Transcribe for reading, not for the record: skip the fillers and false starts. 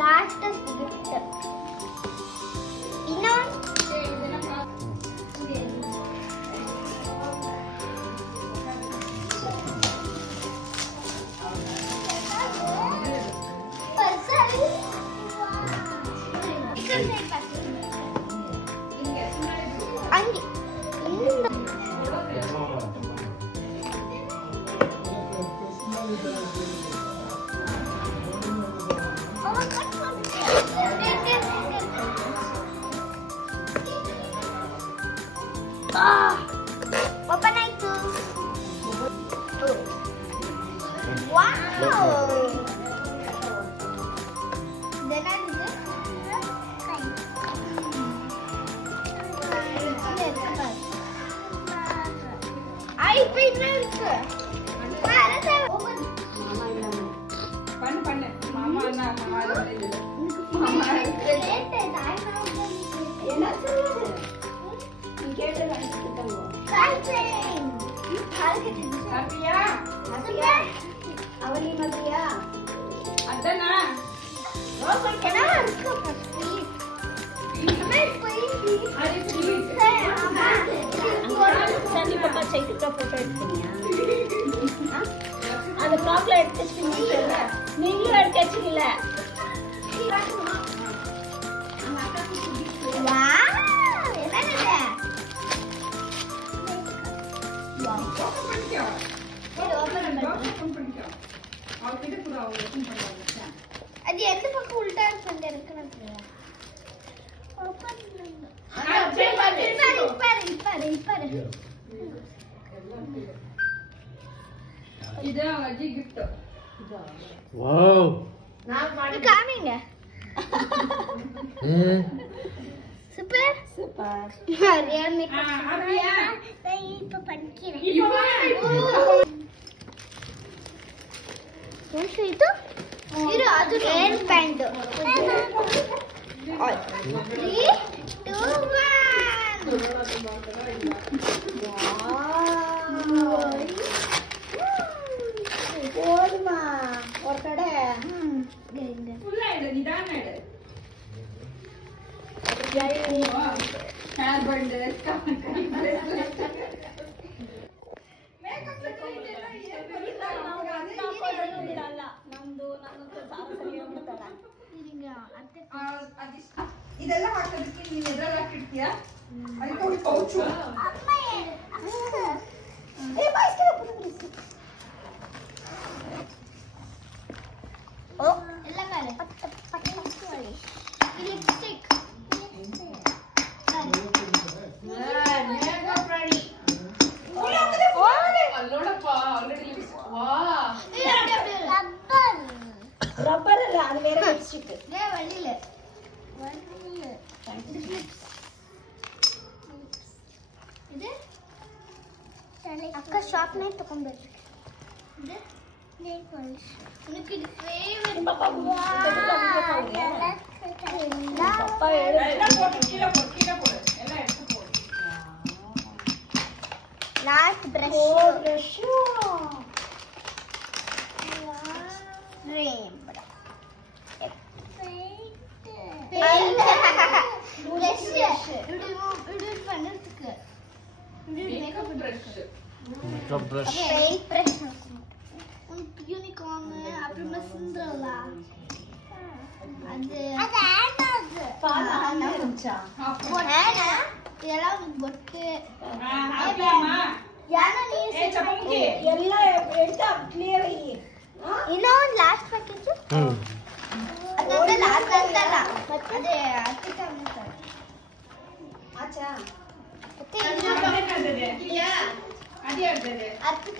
latest gift. Open it. Wow. Then I அந்த ப்ளாக்ல எடுத்துட்டீங்க நீங்களும் எடுத்துட்டீங்கல வாவ் என்னது வாவ் ஓபன் பண்ணிக்கோ இது ஓபன் பண்ணிக்கோ அவகிட்ட கூட ஓபன் பண்ணாங்க அது எந்த பக்கம் உல்டா இருக்கு எனக்கு தெரியல ஓபன் பண்ணு பாரு இது அஜி gift வாவ் நான் காமிங்க சூப்பர் ஹரியா மேக்கப் ஹரியா நான் இப்ப பண்ணிக்கிறேன் ಏನು ಇದು ಇರು ಅದು ಹೇರ್ ಬ್ಯಾಂಡ್ 3 2 1 ಓಡ್ಮಾ ಹೊರಗಡೆ ಫುಲ್ ಆಯ್ತು ನಿಧಾನ ಆಯ್ತು ಹೇರ್ ಬ್ಯಾಂಡ್ ಇದೆಲ್ಲ ಹಾಕೋದಕ್ಕೆ ನೀನು ಎದ್ರಲ್ಲಿ ಹಾಕಿರ್ತೀಯಾ ಅದಕ್ಕೆ ಒಂದು ಪೌಚು ಎಲ್ಲ ಮೇಲೆ ಲಿಪ್ಸ್ಟಿಕ್ ರಬ್ಬರ್ ಅಲ್ಲ ಅದು ಬೇರೆ ಲಿಪ್ಸ್ಟಿಕ್ ಒಳ್ಳಿಲ್ಲ ಇದು ಅಕ್ಕ ಶಾಪ್ ನೇ ತಗೊಂಡ್ಬರ್ತೀನಿ ಇದು ನೇಲ್ ಪಾಲಿಶ್ ನನಗೆ ಇದು ಫೇವರಿಟ್ ಪಪ್ಪ ಎಲ್ಲ ಕೊಡು ಎಲ್ಲ ಎತ್ತು ಕೊಡು ಲಾಸ್ಟ್ ಬ್ರಷ್ ರೇಮ್ Makeup brush. யூனிகார்ன் அப்புறமா சிண்ட்ரெல்லா அது இதெல்லாம் பொட்டு ಎಲ್ಲ எடுத்து ಕ್ಲಿಯರ್ ಆಗಿ ಇನ್ನೊಂದು ಲಾಸ್ಟ್ ಪ್ಯಾಕೇಜ್ ಅದನ್ನ ಲಾಸ್ಟ್ ಅಂತಲ್ಲ ಅದೇ ಅತ್ತಿಕ ಅಂತಾರೆ ಆಚಾ ಅತ್ತೆ ಇದು ಕಮ್ಮಿ ಮಾಡ್ತಿದೆ ಇಲ್ಲ ಅದೇ ಆಗ್ತದೆ ಅತ್ತಿಕ